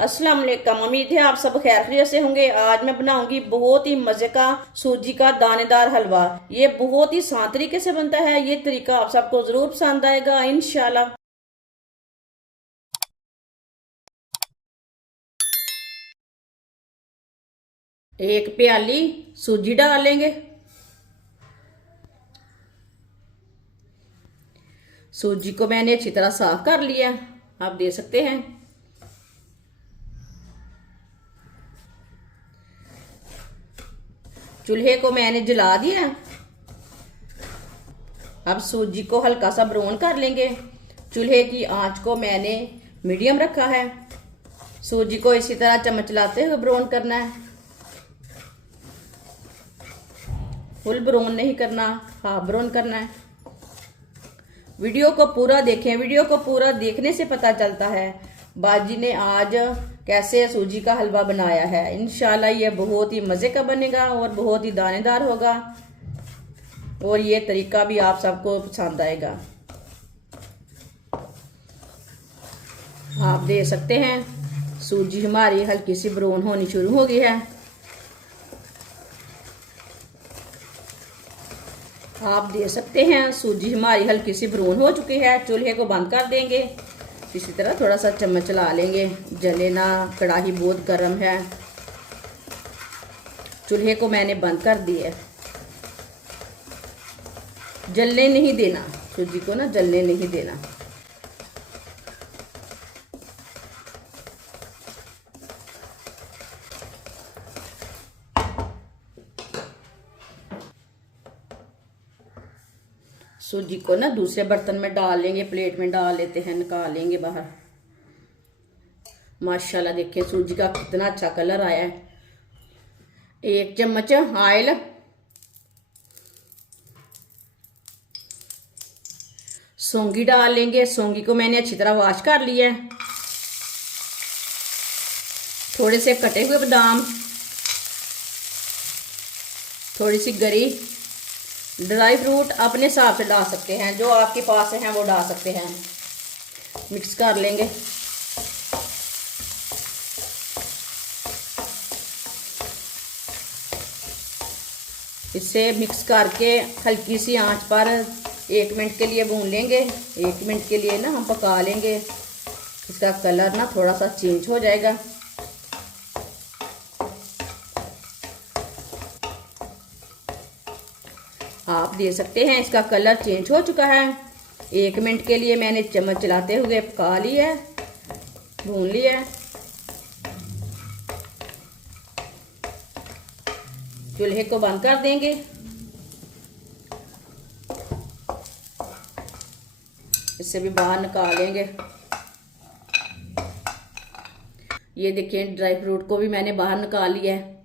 अस्सलाम वालेकुम। उम्मीद है आप सब खैर खैरियत से होंगे। आज मैं बनाऊंगी बहुत ही मजे का सूजी का दानेदार हलवा। ये बहुत ही आसान तरीके से बनता है। ये तरीका आप सबको जरूर पसंद आएगा इंशाल्लाह। एक प्याली सूजी डाल लेंगे। सूजी को मैंने अच्छी तरह साफ कर लिया, आप देख सकते हैं। चूल्हे को मैंने जला दिया। अब सूजी को हल्का सा ब्राउन कर लेंगे। चूल्हे की आंच को मैंने मीडियम रखा है। सूजी को इसी तरह चम्मच चलाते हुए ब्राउन करना है। फुल ब्राउन नहीं करना, हाफ ब्राउन करना है। वीडियो को पूरा देखें। वीडियो को पूरा देखने से पता चलता है बाजी ने आज कैसे सूजी का हलवा बनाया है। इंशाल्लाह ये बहुत ही मज़े का बनेगा और बहुत ही दानेदार होगा और ये तरीका भी आप सबको पसंद आएगा। आप देख सकते हैं सूजी हमारी हल्की सी ब्राउन होनी शुरू हो गई है। आप देख सकते हैं सूजी हमारी हल्की सी ब्राउन हो चुकी है। चूल्हे को बंद कर देंगे। इसी तरह थोड़ा सा चम्मच चला लेंगे, जले ना, कढ़ाई बहुत गर्म है। चूल्हे को मैंने बंद कर दिया। जलने नहीं देना, सूजी को ना जलने नहीं देना। सूजी को ना दूसरे बर्तन में डाल लेंगे, प्लेट में डाल लेते हैं, निकाल लेंगे बाहर। माशाल्लाह देखिए सूजी का कितना अच्छा कलर आया है। एक चम्मच ऑयल, सौंगी डाल लेंगे। सौंगी को मैंने अच्छी तरह वॉश कर लिया है। थोड़े से कटे हुए बादाम, थोड़ी सी गरी। ड्राई फ्रूट अपने हिसाब से डाल सकते हैं, जो आपके पास हैं वो डाल सकते हैं। मिक्स कर लेंगे। इसे मिक्स करके हल्की सी आंच पर 1 मिनट के लिए भून लेंगे। 1 मिनट के लिए ना हम पका लेंगे। इसका कलर ना थोड़ा सा चेंज हो जाएगा। आप देख सकते हैं इसका कलर चेंज हो चुका है। 1 मिनट के लिए मैंने चम्मच चलाते हुए पका लिया है, भून लिया है। चूल्हे को बंद कर देंगे। इससे भी बाहर निकालेंगे। ये देखिए ड्राई फ्रूट को भी मैंने बाहर निकाल लिया है।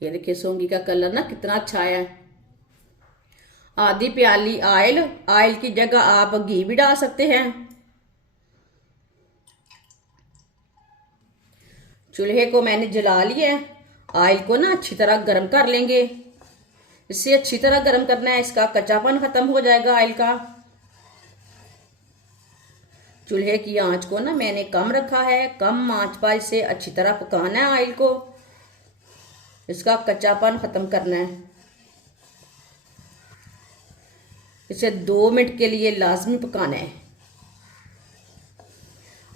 ये देखिए सौंगी का कलर ना कितना अच्छा आया है। आधी प्याली ऑयल, ऑयल की जगह आप घी भी डाल सकते हैं। चूल्हे को मैंने जला लिया है। ऑयल को ना अच्छी तरह गर्म कर लेंगे। इससे अच्छी तरह गर्म करना है, इसका कच्चापन खत्म हो जाएगा ऑयल का। चूल्हे की आंच को ना मैंने कम रखा है। कम आंच पर इसे अच्छी तरह पकाना है ऑयल को। इसका कच्चापन खत्म करना है। इसे 2 मिनट के लिए लाजमी पकाना है।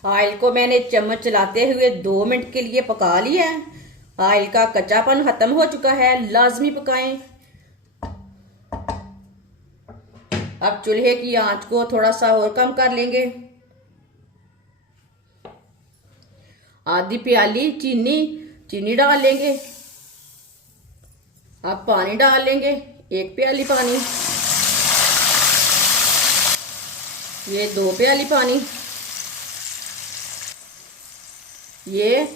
ऑयल को मैंने चम्मच चलाते हुए 2 मिनट के लिए पका लिया है। ऑयल का कच्चापन खत्म हो चुका है। लाजमी पकाएं। अब चूल्हे की आंच को थोड़ा सा और कम कर लेंगे। आधी प्याली चीनी डाल लेंगे। अब पानी डाल लेंगे, 1 प्याली पानी। ये 2 प्याली पानी। ये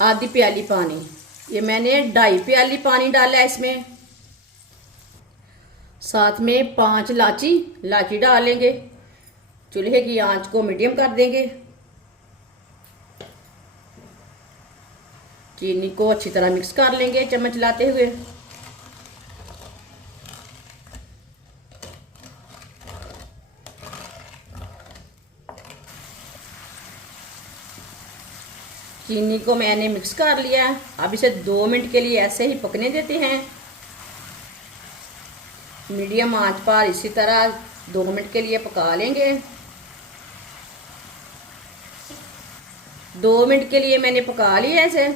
आधी प्याली पानी। ये मैंने 2.5 प्याली पानी डाला है इसमें। साथ में 5 इलायची डालेंगे। चूल्हे की आंच को मीडियम कर देंगे। चीनी को अच्छी तरह मिक्स कर लेंगे चम्मच लाते हुए। चीनी को मैंने मिक्स कर लिया है। अब इसे 2 मिनट के लिए ऐसे ही पकने देते हैं मीडियम आंच पर। इसी तरह 2 मिनट के लिए पका लेंगे। 2 मिनट के लिए मैंने पका लिया इसे।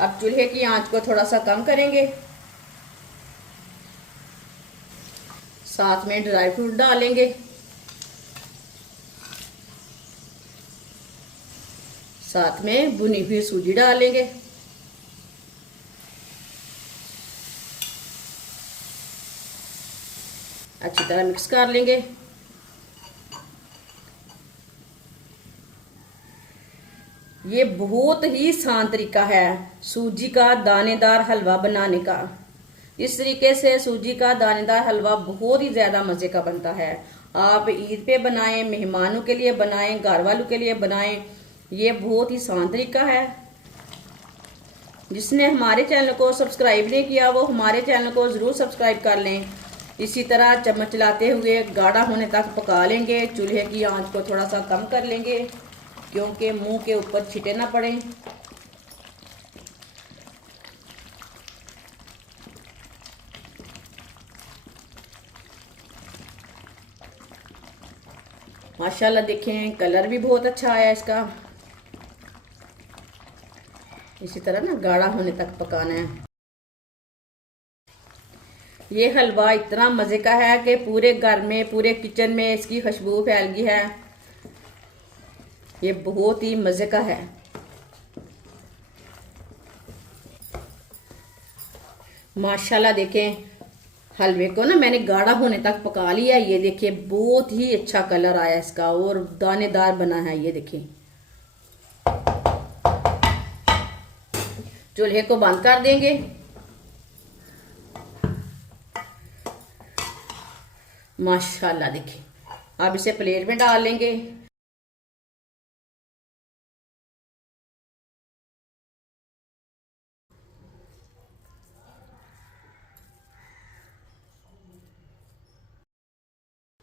अब चूल्हे की आंच को थोड़ा सा कम करेंगे। साथ में ड्राई फ्रूट डालेंगे। साथ में भुनी हुई सूजी डालेंगे। अच्छी तरह मिक्स कर लेंगे। ये बहुत ही आसान तरीका है सूजी का दानेदार हलवा बनाने का। इस तरीके से सूजी का दानेदार हलवा बहुत ही ज्यादा मजे का बनता है। आप ईद पे बनाएं, मेहमानों के लिए बनाएं, घर वालों के लिए बनाएं। ये बहुत ही आसान तरीका है। जिसने हमारे चैनल को सब्सक्राइब नहीं किया वो हमारे चैनल को जरूर सब्सक्राइब कर लें। इसी तरह चम्मच चलाते हुए गाढ़ा होने तक पका लेंगे। चूल्हे की आंच को थोड़ा सा कम कर लेंगे क्योंकि मुंह के ऊपर छींटे ना पड़े। माशाल्लाह देखें कलर भी बहुत अच्छा आया इसका। इसी तरह ना गाढ़ा होने तक पकाना है। ये हलवा इतना मजे का है कि पूरे घर में, पूरे किचन में इसकी खुशबू फैल गई है। ये बहुत ही मजे का है। माशाल्लाह देखें हलवे को ना मैंने गाढ़ा होने तक पका लिया। ये देखिए बहुत ही अच्छा कलर आया इसका और दानेदार बना है। ये देखिए चूल्हे को बंद कर देंगे। माशाल्लाह देखिए अब इसे प्लेट में डाल लेंगे।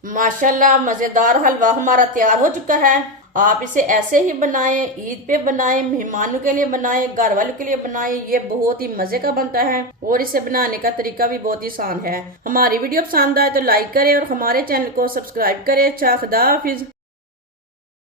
माशाल्लाह मजेदार हलवा हमारा तैयार हो चुका है। आप इसे ऐसे ही बनाएं, ईद पे बनाएं, मेहमानों के लिए बनाएं, घर वालों के लिए बनाएं। ये बहुत ही मजे का बनता है और इसे बनाने का तरीका भी बहुत ही आसान है। हमारी वीडियो पसंद आए तो लाइक करें और हमारे चैनल को सब्सक्राइब करें। अच्छा खुदा हाफिज।